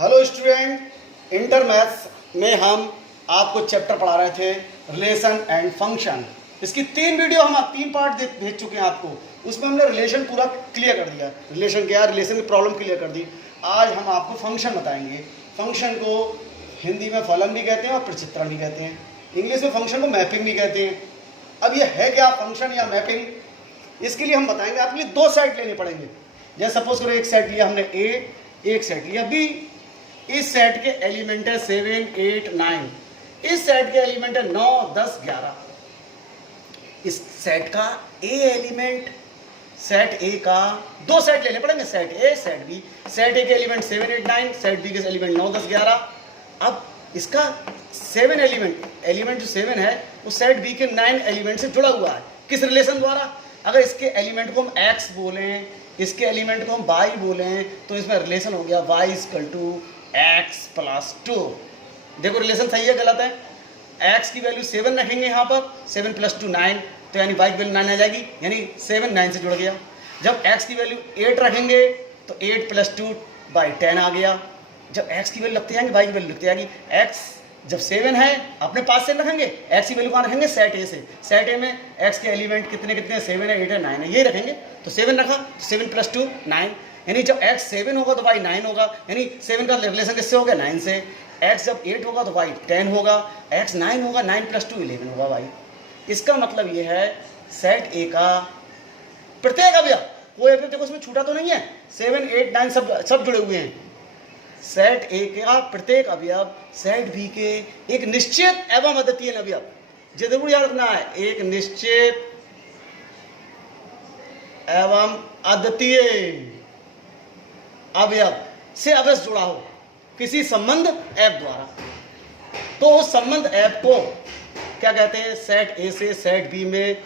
Hello student, inter maths में हम आपको चैप्टर पढ़ा रहे थे रिलेशन एंड फंक्शन। इसकी 3 वीडियो हम 3 पार्ट भेज चुके हैं आपको। उसमें हमने रिलेशन पूरा क्लियर कर दिया, रिलेशन क्या है, रिलेशन की प्रॉब्लम क्लियर कर दी। आज हम आपको फंक्शन बताएंगे। फंक्शन को हिंदी में फलन भी कहते हैं और प्रचित्रण भी कहते हैं। इंग्लिश में फंक्शन को मैपिंग भी कहते हैं। अब ये है क्या फंक्शन या मैपिंग, इसके लिए हम बताएंगे। आपके लिए 2 सेट लेने पड़ेंगे। जैसे सपोज करो एक सेट लिया हमने ए, एक सेट लिया बी। इस सेट के एलिमेंट है 7, 8, 9। इस सेट के एलिमेंट है 9, 10, 11। इस सेट का ए एलिमेंट, सेट ए का 2 सेट लेने पड़ेंगे, set A set B. Set A के एलिमेंट 7, 8, 9, सेट बी के एलिमेंट 9, 10, 11। अब इसका 7 एलिमेंट जो 7 है वो सेट बी के 9 एलिमेंट से जुड़ा हुआ है। किस रिलेशन द्वारा? अगर इसके एलिमेंट को हम x बोलें, इसके एलिमेंट को हम y बोलें, तो इसमें रिलेशन हो गया y = x + 2। देखो रिलेशन सही है गलत है? x की वैल्यू 7 रखेंगे यहाँ पर, 7 + 2 9, तो यानी y की वैल्यू 9 आ जाएगी, यानी 7 9 से जुड़ गया। जब x की वैल्यू 8 रखेंगे तो 8 + 2 / 10 आ गया। जब x की वैल्यू लगती जाएंगे y की वैल्यू लगती जाएगी। x जब 7 है अपने पास से रखेंगे, x की वैल्यू कहाँ रखेंगे? सेट ए से। सेट ए में x के एलिमेंट कितने 7 है, 8 है, 9 है, ये रखेंगे। तो 7 रखा, 7 + 2 9, यानी जब x 7 होगा तो y 9 होगा, यानी 7 का रिलेशन किससे हो गया? 9 से। x जब 8 होगा तो y 10 होगा, x 9 होगा, 9 + 2 11 होगा y। इसका मतलब ये है सेट ए का प्रत्येक अवयव, कोई अवयव देखो उसमें छूटा तो नहीं है, 7, 8, 9 सब जुड़े हुए हैं। सेट ए का प्रत्येक अवयव सेट बी के एक निश्चित एवं अद्वितीय अवयव, जरूर याद रखना है, एक निश्चित एवं अद्वितीय अवयव से अवश्य जुड़ा हो किसी संबंध एफ द्वारा। तो उस संबंध एफ को क्या कहते हैं? सेट ए से सेट बी में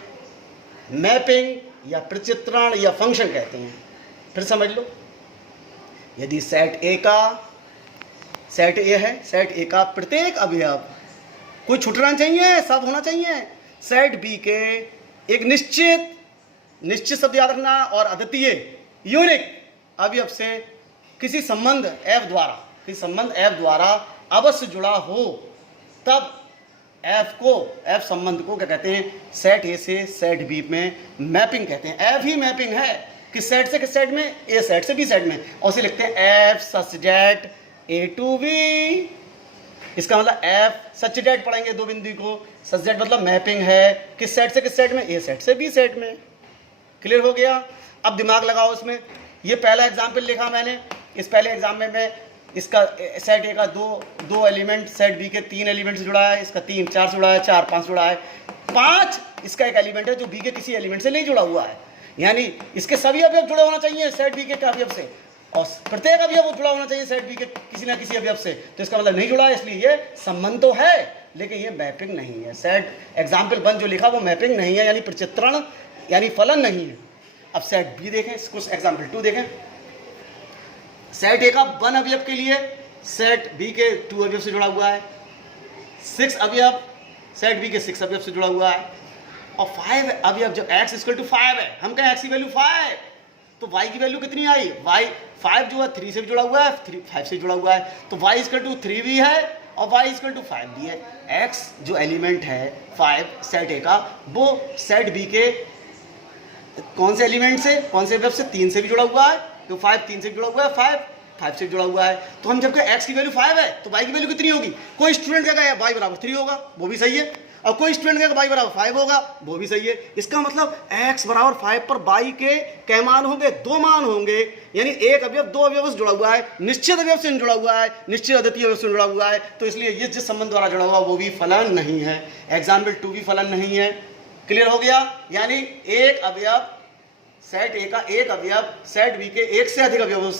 मैपिंग या प्रचित्रण या फंक्शन कहते हैं। फिर समझ लो, यदि सेट ए है, सेट ए का प्रत्येक अवयव, कोई छूटना चाहिए, सब होना चाहिए, सेट बी के एक निश्चित शब्द याद रखना, और अद्वितीय यूनिक अवयव से किसी संबंध एफ द्वारा अवश्य जुड़ा हो, तब एफ संबंध को क्या कहते हैं? सेट ए से सेट बी में मैपिंग कहते हैं। एफ ही मैपिंग है किस सेट से किस सेट में? ए सेट से बी सेट में। और उसे लिखते हैं F such that A to B. इसका मतलब एफ सच दैट पढ़ेंगे 2 बिंदु को, सच दैट मतलब मैपिंग है किस सेट से किस सेट में? ए सेट से बी सेट में। क्लियर हो गया? अब दिमाग लगाओ इसमें। ये पहला एग्जाम्पल लिखा मैंने। इस पहले एग्जाम में मैं इसका सेट ए का दो एलिमेंट, सेट बी के 3 एलिमेंट से जुड़ा है, इसका 3 4 से जुड़ा है, 4 5 जुड़ा है, 5 इसका एक एलिमेंट है जो बी के किसी एलिमेंट से नहीं जुड़ा हुआ है, यानी इसके सभी अवयव जुड़े होना चाहिए सेट बी के अवयव से, और प्रत्येक अवयव जुड़ा होना चाहिए सेट बी के किसी ना किसी अवयव से। तो इसका मतलब नहीं जुड़ा है, इसलिए ये संबंध तो है लेकिन ये मैपिंग नहीं है। सेट एग्जाम्पल 1 जो लिखा वो मैपिंग नहीं है, यानी प्रचित्रण यानी फलन नहीं है। अब सेट बी देखें, कुछ एग्जाम्पल 2 देखें। सेट ए का 1 अवयव के लिए सेट बी के 2 अवयव से जुड़ा हुआ है, 6 अवयव सेट बी के 6 अवयव से जुड़ा हुआ है, और 5 अवयव जब x = 5 है, हम कहें x की वैल्यू 5, तो y की वैल्यू कितनी आई? y 5 जो है 3 से भी जुड़ा हुआ है, 5 से जुड़ा हुआ है, तो y = 3 भी है और y = 5 भी है। x जो एलिमेंट है 5 सेट ए का, वो सेट बी के कौन से एलिमेंट से, कौन से अवयव से? 3 से भी जुड़ा हुआ है, तो 5 3 से जुड़ा हुआ है, 5 से जुड़ा हुआ है। तो हम जब x की वैल्यू 5 है तो y की वैल्यू कितनी होगी? कोई स्टूडेंट कहेगा y = 3 होगा, वो भी सही है, और कोई स्टूडेंट कहेगा y = 5 होगा, वो भी सही है। इसका मतलब x = 5 पर y के क्या मान होंगे? 2 मान होंगे, यानी एक अवयव 2 अवयव से जुड़ा हुआ है, निश्चित अवयव से जुड़ा हुआ है, निश्चित अद्वितीय अवयव से जुड़ा हुआ है, तो इसलिए ये जिस संबंध द्वारा जुड़ा हुआ वो भी फलन नहीं है। एग्जाम्पल 2 भी फलन नहीं है। क्लियर हो गया? यानी एक अवयव सेट ए का एक अवयव सेट बी के एक से अधिक अवयवों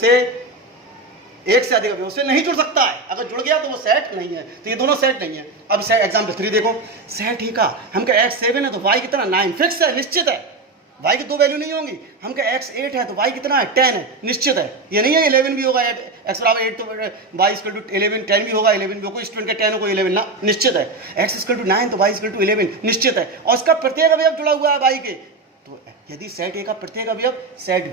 से नहीं जुड़ सकता है। अगर जुड़ गया तो वो सेट नहीं है, तो ये दोनों सेट नहीं है। अब एग्जाम्पल 3 देखो। सेट ए का हम कह x 7 है तो y कितना? 9 फिक्स है, निश्चित है, y की 2 वैल्यू नहीं होंगी। हम कह x 8 है तो y कितना है? 10 है, निश्चित है। ये नहीं है 11 भी होगा, x = 8 तो y = 11, 10 भी होगा, 11 भी होगा, कोई स्टूडेंट का 10 हो कोई 11 ना, निश्चित है। x = 9 तो y = 11 निश्चित है, और इसका प्रत्येक अवयव जुड़ा हुआ है y के। तो यदि सेट ए का प्रत्येक अवयव सेट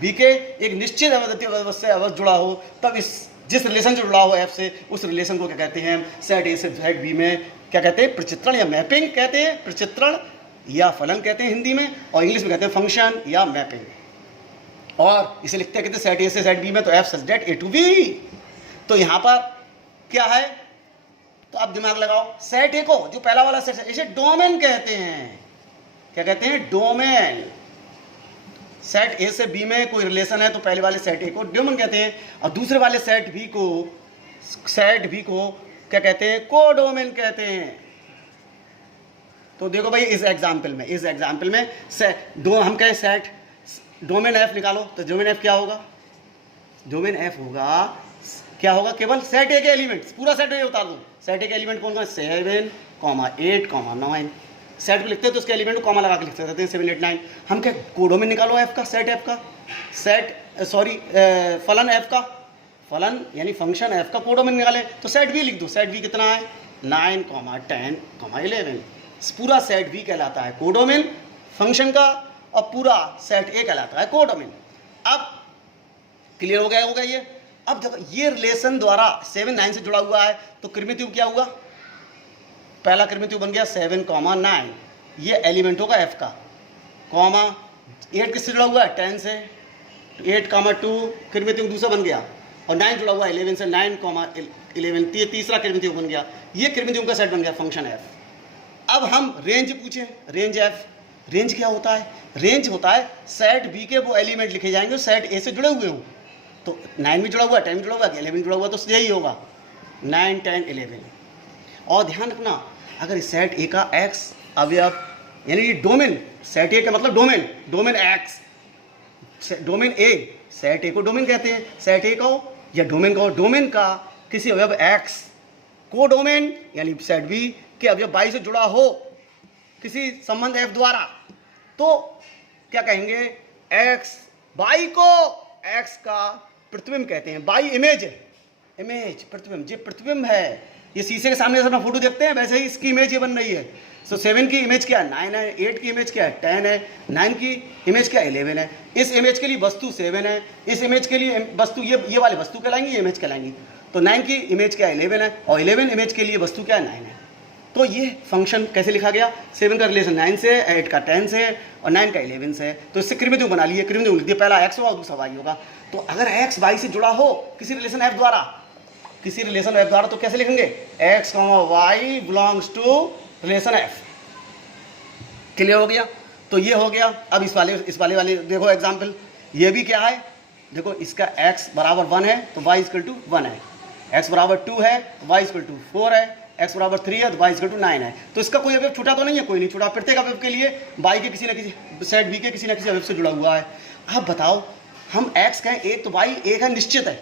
बी के एक निश्चित अवधि से अवश्य जुड़ा हो, तब इस जिस रिलेशन से जुड़ा हुआ एफ से, उस रिलेशन को क्या कहते हैं हम, सेट ए से सेट बी में क्या कहते हैं, प्रचित्रण या मैपिंग कहते हैं, प्रचित्रण या फलन कहते हैं हिंदी में, और इंग्लिश में कहते हैं फंक्शन या मैपिंग। और इसे लिखते हैं कहते हैं सेट ए से सेट बी में, तो F such that A to B. तो यहाँ पर क्या है, तो आप दिमाग लगाओ, सेट ए को जो पहला वाला सेट है इसे डोमेन कहते हैं। क्या कहते हैं, डोमेन। सेट ए से बी में कोई रिलेशन है तो पहले वाले सेट ए को डोमेन कहते हैं, और दूसरे वाले सेट बी को क्या कहते हैं, कोडोमेन कहते हैं। तो देखो भाई इस एग्जाम्पल में हम कहें सेट डोमेन एफ निकालो, तो डोमेन एफ क्या होगा, डोमेन एफ होगा क्या होगा, केवल सेट ए के एलिमेंट्स, पूरा सेट ए उतार दो, सेट ए के एलिमेंट कौन कौन, 7, 8, 9। सेट को लिखते हैं तो उसके एलिमेंट को कॉमा लगा के लिख सकते हैं 7, 8, 9। हम क्या कोडोमेन निकालो एफ का, सेट एफ का, फलन एफ का, फलन यानी फंक्शन एफ का कोडोमेन निकाले तो सेट बी लिख दो। सेट बी कितना है, 9, 10, 11। पूरा सेट बी कहलाता है कोडोमेन फंक्शन का, और पूरा सेट ए कहलाता है कोडोमेन। अब क्लियर हो गया ये। अब देखो ये रिलेशन द्वारा 7, 9 से जुड़ा हुआ है, तो क्रिमिटिव क्या हुआ, पहला क्रिमिटिव बन गया 7, 9, ये एलिमेंट होगा एफ का, कॉमा 8 किससे जुड़ा हुआ है, 10 से, 8, 2 क्रिमिटिव दूसरा बन गया, और 9 जुड़ा हुआ है 11 से, 9, 11 ये तीसरा क्रिमिटिव बन गया, ये क्रिमिटिव का सेट बन गया फंक्शन एफ। अब हम रेंज पूछें, रेंज एफ, रेंज क्या होता है, रेंज होता है सेट बी के वो एलिमेंट लिखे जाएंगे सेट ए से जुड़े हुए हो, तो 9 में जुड़ा हुआ, 10 में जुड़ा हुआ, 11 में जुड़ा हुआ, तो यही होगा 9, 10, 11। और ध्यान रखना, अगर इस सेट ए का एक्स अवयव यानी डोमेन, सेट ए का मतलब डोमेन एक्स, डोमेन ए, सेट ए को डोमेन कहते हैं, सेट ए को या डोमेन का किसी अवयव एक्स को डोमेन यानी सेट बी के अवयव वाई से जुड़ा हो किसी संबंध एफ द्वारा, तो क्या कहेंगे, एक्स वाई को एक्स का प्रतिबिंब कहते हैं। वाई इमेज है, इमेज प्रतिबिंब, ये प्रतिबिंब है, ये शीशे के सामने जैसे फोटो देखते हैं वैसे ही इसकी इमेज ये बन रही है। सो 7 की इमेज क्या है, 9 है, 8 की इमेज क्या है, 10 है, 9 की इमेज क्या है, 11 है। इस इमेज के लिए वस्तु 7 है, इस इमेज के लिए वस्तु ये वाली वस्तु कहलाएंगी, ये इमेज कहलाएंगी। तो 9 की इमेज क्या है, 11 है, और 11 इमेज के लिए वस्तु क्या है, 9 है। तो ये फंक्शन कैसे लिखा गया, 7 का रिलेशन 9 से, 8 का 10 से, और 9 का 11 से, तो इससे क्रिमिटिव बना लिए, क्रिमिटिव लिख दिया, पहला एक्स होगा और दूसरा वाई होगा। तो अगर एक्स वाई से जुड़ा हो किसी रिलेशन एफ द्वारा, तो कैसे लिखेंगे, x y belongs to relation F. Clear हो गया, तो ये हो गया। अब इस वाले देखो एग्जाम्पल, ये भी क्या है, देखो इसका x बराबर 1 है तो y इक्वल टू 1 है, x बराबर 2 है तो y इक्वल टू 4 है, x बराबर 3 है तो y इक्वल टू 9 है। तो इसका कोई अवयव छूटा तो नहीं है, कोई नहीं छूटा। प्रत्येक अवयव के लिए y के किसी न किसी सेट b के किसी न किसी अवयव से जुड़ा हुआ है। अब बताओ, हम x कहें 1 तो y 1 है, निश्चित है,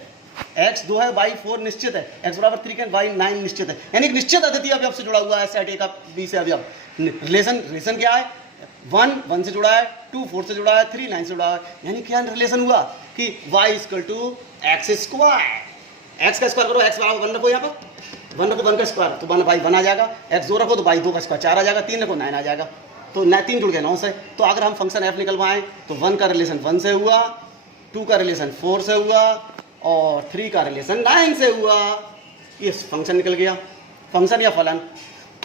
x 2 है, y 4 निश्चित है, x बराबर 3 कहें y 9 निश्चित है, यानी कि निश्चित अद्वितीय अवयव से जुड़ा हुआ है सेट a का b से अवयव। रिलेशन क्या है, 1 से जुड़ा है, 2 4 से जुड़ा है, 3 9 से जुड़ा है, यानी क्या रिलेशन हुआ कि y equal to x square. X का स्क्वायर करो, x बराबर 1 रखो, यहाँ पर 1 रखो, 1 का स्क्वायर तो 1 बाई 1 आ जाएगा, x 2 रखो तो बाई 2 का स्क्वायर 4 आ जाएगा, 3 रखो 9 आ जाएगा, तो 3 जुड़ गए 9 से। तो अगर हम फंक्शन f निकलवाएं तो 1 का रिलेशन 1 से हुआ, 2 का रिलेशन 4 से हुआ, और 3 का रिलेशन 9 से हुआ, ये फंक्शन निकल गया, फंक्शन या फलन।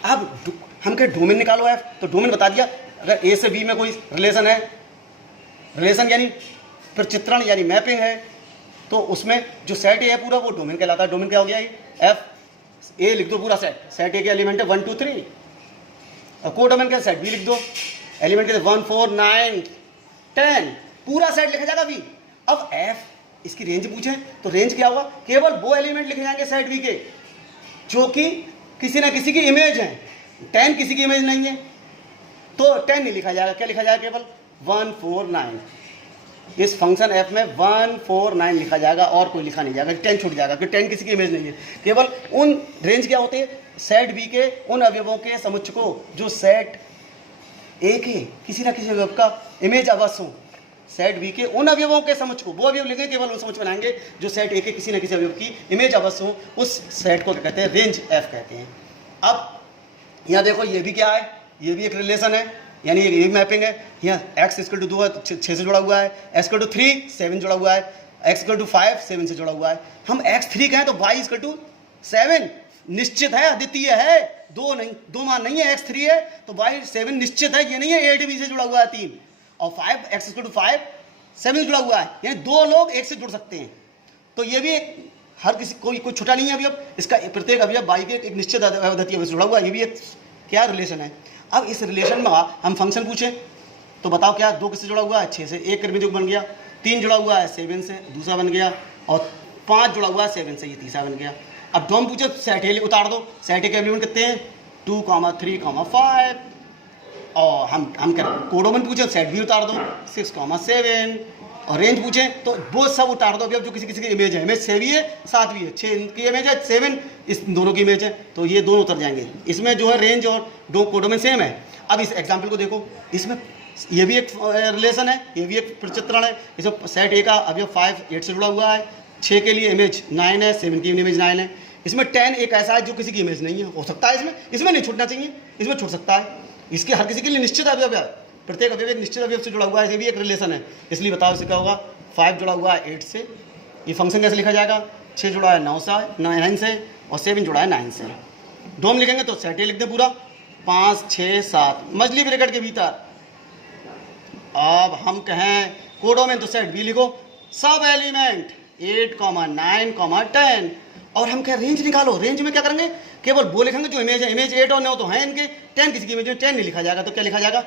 अब हम कहें डोमेन निकालो f, तो डोमेन बता दिया, अगर a से b में कोई रिलेशन है, रिलेशन यानी प्रचित्रण यानी मैपिंग है, तो उसमें जो सेट ए है पूरा वो डोमेन कहलाता है। डोमेन क्या हो गया, ये एफ ए लिख दो, पूरा सेट ए के एलिमेंट है 1 2 3, और को डोमेन का सेट बी लिख दो, एलिमेंट के 1 4 9 10, पूरा सेट लिखा जाएगा बी। अब एफ इसकी रेंज पूछें तो रेंज क्या होगा, केवल वो एलिमेंट लिखे जाएंगे सेट बी के जो कि किसी ना किसी की इमेज है। 10 किसी की इमेज नहीं है तो 10 नहीं लिखा जाएगा, क्या लिखा जाएगा, केवल 1 4 9। इस फंक्शन एफ में 1 4 9 लिखा जाएगा और कोई लिखा नहीं जाएगा, 10 छूट जाएगा क्योंकि 10 किसी की इमेज नहीं है। केवल उन रेंज क्या होते हैं, सेट बी के उन अवयवों के समुच्चय को जो सेट ए के किसी ना किसी अवयव का इमेज अवश्य हो, सेट बी के उन अवयवों के समुच्चय को, वो अवयव लिखेंगे केवल उन समुच्चय बनाएंगे जो सेट ए के किसी ना किसी अवयव की इमेज अवश्य हो, उस सेट को क्या कहते हैं, रेंज एफ कहते हैं। अब यहाँ देखो, ये भी क्या है, ये भी एक रिलेशन है, यानी ये मैपिंग है। यहाँ x इक्वल टू 2 है 6 से जुड़ा हुआ है, x इक्वल टू 3 7 जुड़ा हुआ है, x इक्वल टू 5 7 से जुड़ा हुआ है। हम x3 कहें तो y इक्वल टू 7 निश्चित है, अद्वितीय है, दो मान नहीं है, x3 है तो y 7 निश्चित है, ये नहीं है 8 भी से जुड़ा हुआ है 3 और 5 x इक्वल टू 5 7 से जुड़ा हुआ है, यानी दो लोग एक से जुड़ सकते हैं। तो ये भी एक हर किसी कोई छोटा नहीं है अवयव, इसका प्रत्येक अवयव y के एक निश्चित अद्वितीय से जुड़ा हुआ है, ये भी एक क्या रिलेशन है। अब इस रिलेशन में हम फंक्शन पूछें तो बताओ क्या, 2 किससे जुड़ा हुआ है 6 से, एक कर्मयोग बन गया, 3 जुड़ा हुआ है 7 से दूसरा बन गया, और 5 जुड़ा हुआ है 7 से ये तीसरा बन गया। अब डोम पूछे सेट ए उतार दो, सेट ए के एलिमेंट कितने हैं 2, 3, 5 और हम करें कोडोमन पूछे सेट बी उतार दो 6, 7 और रेंज पूछे तो वो सब उतार दो। अभी अब जो किसी किसी की इमेज है, इमेज 6 भी है 7 भी है, 6 की इमेज है 7 इस दोनों की इमेज है, तो ये दोनों उतर जाएंगे। इसमें जो है रेंज और दो कोडोमन सेम है। अब इस एग्जाम्पल को देखो, इसमें ये भी एक रिलेशन है, ये भी एक प्रचित्रण है। इसमें सेट ए का अभी 5 8 से जुड़ा हुआ है, 6 के लिए इमेज 9 है, 7 की इमेज 9 है। इसमें 10 एक ऐसा है जो किसी की इमेज नहीं है, हो सकता है इसमें नहीं छूटना चाहिए, इसमें छूट सकता है। इसके हर किसी के लिए निश्चित अवयव है, प्रत्येक अवयव एक निश्चित अवयव से जुड़ा हुआ है, ये भी एक रिलेशन है। इसलिए बताओ इससे क्या होगा, 5 जुड़ा हुआ है 8 से, ये फंक्शन कैसे लिखा जाएगा, 6 जुड़ा है 9 से और 7 जुड़ा है 9 से। डोम लिखेंगे तो सेट ए लिख दे पूरा 5 6 7 मछली ब्रैकेट के भीतर। अब हम कहें कोडोमेन तो सेट बी लिखो, सब एलिमेंट 8, 9, 10 और हम कहें रेंज निकालो। रेंज में क्या करेंगे, केवल वो लिखेंगे जो इमेज है, इमेज 8 और 9 तो है इनके, 10 किसी की इमेज में 10 नहीं लिखा जाएगा, तो क्या लिखा जाएगा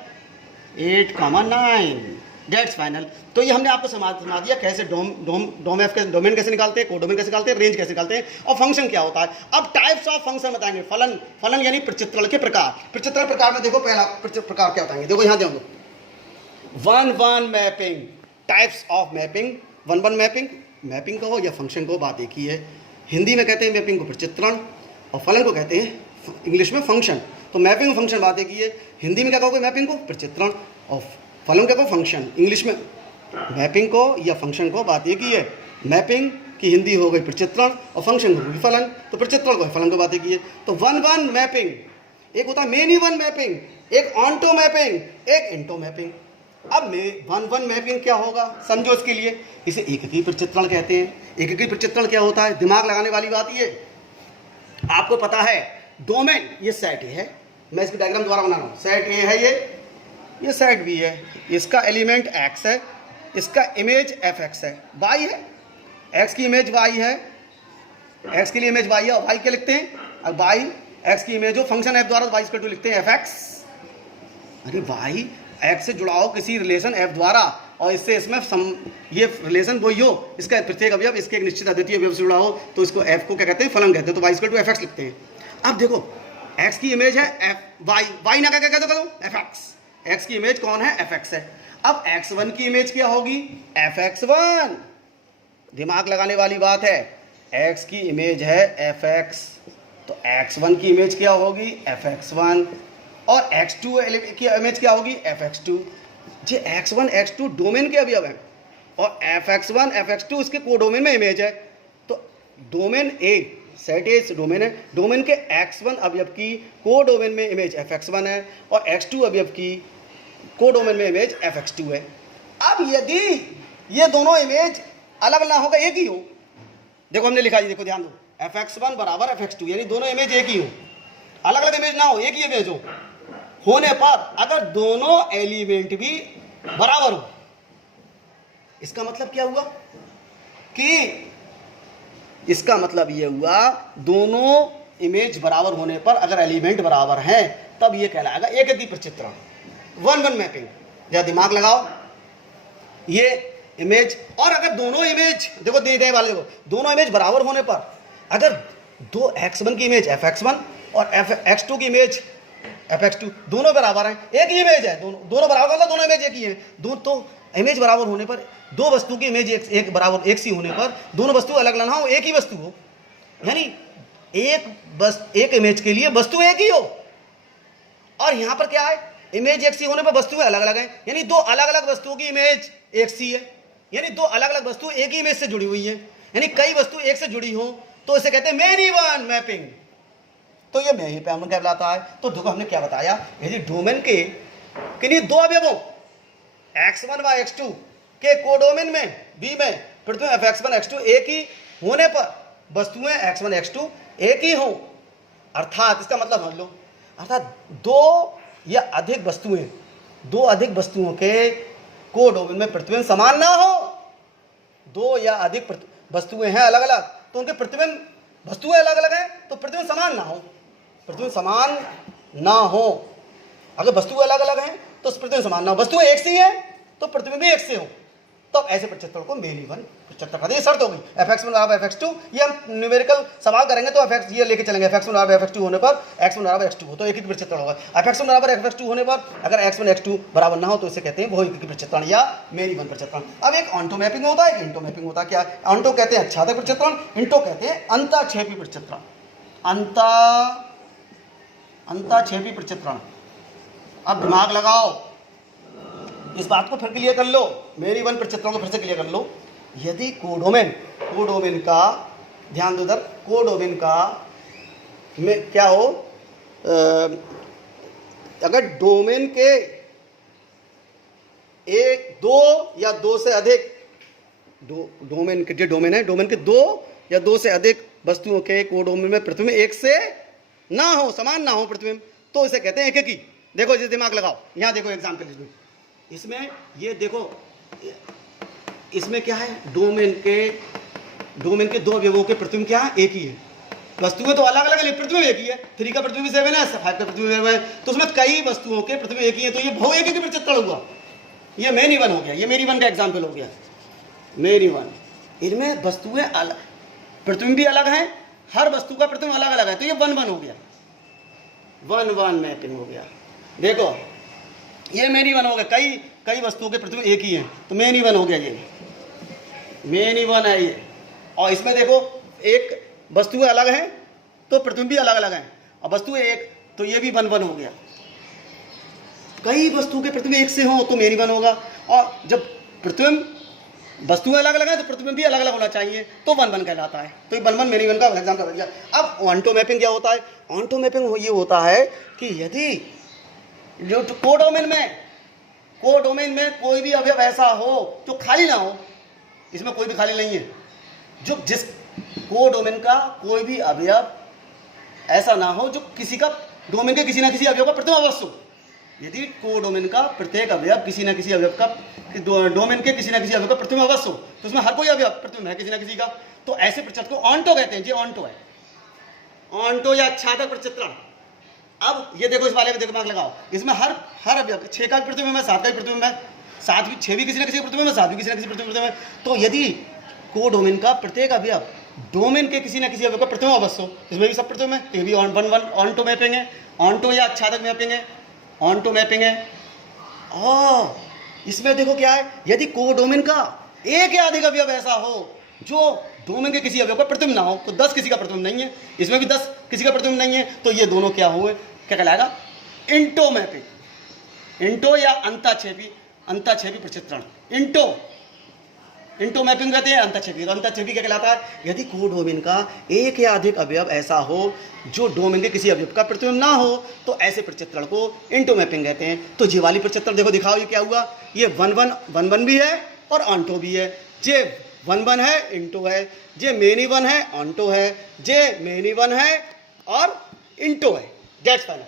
8, 9 डेट्स फाइनल। तो ये हमने आपको समझा दिया कैसे डोमेन कैसे निकालते हैं, कोडोमेन कैसे निकालते हैं, रेंज कैसे निकालते हैं और फंक्शन क्या होता है। अब टाइप्स ऑफ फंक्शन बताएंगे, फलन यानी प्रचित्रण के प्रकार। प्रचित्रण प्रकार में देखो पहला प्रकार क्या बताएंगे, देखो यहाँ देखो 1-1 mapping, types of mapping. 1-1 mapping को या फंक्शन को बात एक ही है। हिंदी में कहते हैं मैपिंग को प्रचित्रण और फलन को कहते हैं इंग्लिश में फंक्शन। तो मैपिंग फंक्शन बात एक ही है, हिंदी में क्या कहोगे मैपिंग को प्रचित्रण और फलन क्या कहो फंक्शन। इंग्लिश में मैपिंग को या फंक्शन को बात एक ही है, मैपिंग की हिंदी हो गई प्रचित्रण और फंक्शन हो गई फलन, तो प्रचित्रण को फलन को बात एक ही है। तो 1-1 मैपिंग, एक होता है मेनी वन मैपिंग, एक ऑन्टो मैपिंग, एक इंटो मैपिंग। अब 1-1 मैपिंग क्या होगा समझो, इसके लिए इसे एककी प्रचित्रण कहते हैं। एककी प्रचित्रण क्या होता है, दिमाग लगाने वाली बात ये, आपको पता है डोमेन ये सेट ए है, मैं इसकी डायग्राम द्वारा बना रहा हूँ, सेट ए है ये सेट बी है, इसका एलिमेंट x है, इसका इमेज fx है, y है, x की इमेज y है, x के लिए इमेज y है और y क्या लिखते हैं, अब y x की इमेज हो फंक्शन f द्वारा y इक्वल टू लिखते हैं fx। अरे y x से जुड़ाओ किसी रिलेशन f द्वारा और इससे इसमें ये रिलेशन वही हो, इसका प्रत्येक अवयव इसके एक निश्चित अद्वितीय अवयव से जुड़ा हो, तो इसको f को क्या कहते हैं फलन कहते हैं, तो y इक्वल टू fx लिखते हैं। अब देखो x की इमेज है y ना क्या कहते हो fx, x की इमेज कौन है fx है। अब x1 की इमेज क्या होगी fx1, दिमाग लगाने वाली बात है, x की इमेज है fx तो x1 की इमेज क्या होगी fx1 और x2 की इमेज क्या होगी fx2। ये x1 x2 डोमेन के अवयव है और fx1 fx2 इसके कोडोमेन में इमेज है। तो डोमेन ए सेट ए डोमेन है, डोमेन के x1 अवयव की कोडोमेन में इमेज fx1 है और x2 अवयव की कोडोमेन में इमेज fx2 है। अब यदि ये दोनों इमेज अलग ना होगा एक ही हो, देखो हमने लिखा है, देखो ध्यान दो fx1 बराबर fx2 यानी दोनों इमेज एक ही हो, अलग अलग इमेज ना हो, एक ही इमेज हो, होने पर अगर दोनों एलिमेंट भी बराबर हो, इसका मतलब क्या हुआ कि इसका मतलब ये हुआ दोनों इमेज बराबर होने पर अगर एलिमेंट बराबर हैं तब ये कहलाएगा एककी प्रचित्रण। 1-1 मैपिंग, जरा दिमाग लगाओ, ये इमेज और अगर दोनों इमेज देखो देने वाले देखो दोनों इमेज बराबर होने पर अगर दो x1 की इमेज fx1 और x2 की इमेज fx2 दोनों बराबर हैं, एक ही इमेज है, दोनों बराबर मतलब दोनों इमेज एक ही है, तो इमेज बराबर होने पर दो वस्तु की इमेज एक बराबर एक सी होने पर दोनों वस्तु अलग अलग ना हो, एक ही वस्तु हो, यानी एक इमेज के लिए वस्तु एक ही हो। और यहाँ पर क्या है, इमेज एक सी होने पर वस्तुएं अलग अलग हैं, यानी दो अलग अलग वस्तुओं की इमेज एक सी है, यानी दो अलग अलग वस्तु एक ही इमेज से जुड़ी हुई है, यानी कई वस्तु एक से जुड़ी हो तो इसे कहते हैं मेनी वन मैपिंग। तो ये मेनी पैमन कहलाता है। तो देखो हमने क्या बताया, यदि डोमेन के किन्हीं दो अवयवों x1 व x2 के कोडोमेन में बी में प्रतिबिंब fx1 x2 एक ही होने पर वस्तुएं x1 x2 एक ही हों, अर्थात इसका मतलब समझ लो, अर्थात दो या अधिक वस्तुओं के कोडोमेन में प्रतिबिंब समान ना हो। दो या अधिक वस्तुएं हैं अलग अलग, तो उनके प्रतिबिंब, वस्तुएं अलग अलग हैं तो प्रतिबिंब समान ना हो, प्रतिबिंब समान ना हो। अगर वस्तुएं अलग अलग हैं तो प्रतिबिंब समान ना हो, वस्तुएं एक सी हैं तो प्रतिबिंब भी एक से हो, तो ऐसे प्रक्षेत्रफल को मेल इवन प्रक्षेत्रफल कहते हैं। ये शर्त होगी fx1 बराबर fx2, ये हम न्यूमेरिकल सवाल करेंगे तो fx ये लेके चलेंगे, fx1 बराबर fx2 होने पर x1 बराबर x2 हो तो एक ही प्रक्षेत्रफल होगा। fx1 बराबर fx2 होने पर अगर x1 x2 बराबर ना हो तो इसे कहते हैं बहु एक प्रक्षेत्रफल या मेल इवन प्रक्षेत्रफल। अब एक ऑन्टो मैपिंग होता है, एक इंटो मैपिंग होता है। क्या ऑन्टो कहते हैं आच्छादक प्रक्षेत्रफल, इंटो कहते हैं अंतःक्षेपी प्रक्षेत्रफल। अंतःक्षेपी प्रक्षेत्रफल। अब दिमाग लगाओ, इस बात को फिर क्लियर कर लो, मेरी वन प्रक्षेत्रफल को फिर से क्लियर कर लो। यदि कोडोमेन का ध्यान दो, उधर कोडोमेन का में क्या हो, अगर डोमेन के एक, दो या दो से अधिक, डोमेन के जो डोमेन है, डोमेन के दो या दो से अधिक वस्तुओं के कोडोमेन में प्रतिबिंब एक से ना हो, समान ना हो प्रतिबिंब, तो इसे कहते हैं एक ही। देखो इसे दिमाग लगाओ, यहां देखो एग्जाम्पल, इसमें ये देखो, इसमें क्या है, डोमेन के दो अवयवों के प्रतिबिंब क्या है, एक ही है। वस्तुएं तो अलग अलग है, प्रतिबिंब एक ही है। 3 का प्रतिबिंब 7 है, 5 का प्रतिबिंब 7 है, तो उसमें कई वस्तुओं के प्रतिबिंब एक ही है, तो ये बहु एक ही प्रक्षेत्रफल हुआ। ये मेरी वन हो गया, ये मेरी वन का एग्जाम्पल हो गया, मेरी वन। इनमें वस्तुएं अलग, प्रतिबिंब भी अलग हैं, हर वस्तु का प्रतिबिंब अलग अलग है, तो ये 1-1 हो गया, 1-1 मैपिंग हो गया। देखो ये मेरी वन हो गया, कई वस्तुओं के प्रतिबिंब एक ही हैं, तो मेनी वन हो गया, ये मेनी वन है ये। और इसमें देखो एक वस्तुएं अलग हैं तो प्रतिबिंब भी अलग अलग हैं, और वस्तुएं एक, तो ये भी 1-1 हो गया। कई वस्तुओं के प्रतिबिंब एक से हो तो मेनी वन होगा, और जब प्रतिबिंब वस्तुएं अलग अलग हैं तो प्रतिबिंब भी अलग अलग होना चाहिए, तो 1-1 कहलाता है। तो ये 1-1 मेनी वन का एग्जाम्पल बन गया। अब ऑन्टो मैपिंग क्या होता है, ऑन्टो मैपिंग ये होता है कि यदि जो कोडोमेन में कोई भी अवयव ऐसा हो जो खाली ना हो, इसमें कोई भी खाली नहीं है, जो जिस कोडोमेन का कोई भी अवयव ऐसा ना हो जो किसी का डोमेन के किसी ना किसी अवयव का प्रतिबिंब अवश्य हो। यदि कोडोमेन का प्रत्येक अवयव किसी ना किसी अवयव का, डोमेन के किसी ना किसी अवयव का प्रतिबिंब अवश्य हो, तो उसमें हर कोई अवयव प्रतिबिंब है किसी ना किसी का, तो ऐसे प्रक्षेत्रफल को ऑन्टो कहते हैं। ये ऑन्टो है, ऑन्टो या आच्छादक प्रक्षेत्रफल। अब ये देखो, इस वाले में देखो, दिमाग लगाओ, इसमें हर अवयव 6 का प्रतिबिंब है, 7 का प्रतिबिंब है, 6 भी किसी ना किसी प्रतिबिंब है, 7 भी किसी ना किसी प्रतिबिंब है। तो यदि कोडोमेन का प्रत्येक अवयव डोमेन के किसी ना किसी अवयव का प्रतिबिंब अवश्य हो, इसमें भी सब प्रतिबिंब है, ये भी 1-1 ऑन्टो मैपिंग है, ऑन्टो या आच्छादक मैपिंग है, ऑन्टो मैपिंग है। और इसमें देखो क्या है, यदि कोडोमेन का एक या अधिक अवयव ऐसा हो जो डोमेन के किसी अवयव का प्रतिबिंब ना हो, तो 10 किसी का प्रतिबिंब नहीं है, इसमें भी 10 किसी का प्रतिबिंब नहीं है, तो ये दोनों क्या हुए, क्या कहलाएगा, इंटो मैपिंग। इंटो या अंतःक्षेपी प्रक्षेत्रफल, इंटो मैपिंग कहते हैं, अंतःक्षेपी। तो अंतःक्षेपी क्या कहलाता है, यदि कोडोमेन का एक या अधिक अवयव ऐसा हो जो डोमेन के किसी अवयव का प्रतिबिंब ना हो, तो ऐसे प्रक्षेत्रफल को इंटो मैपिंग कहते हैं। तो ये वाली प्रक्षेत्रफल देखो, दिखाओ ये क्या हुआ, ये 1-1 भी है और ऑन्टो भी है। जे 1-1 है, इंटो है, जे मेनी वन है, ऑन्टो है, जे मेनी वन है और इंटो है। That's final.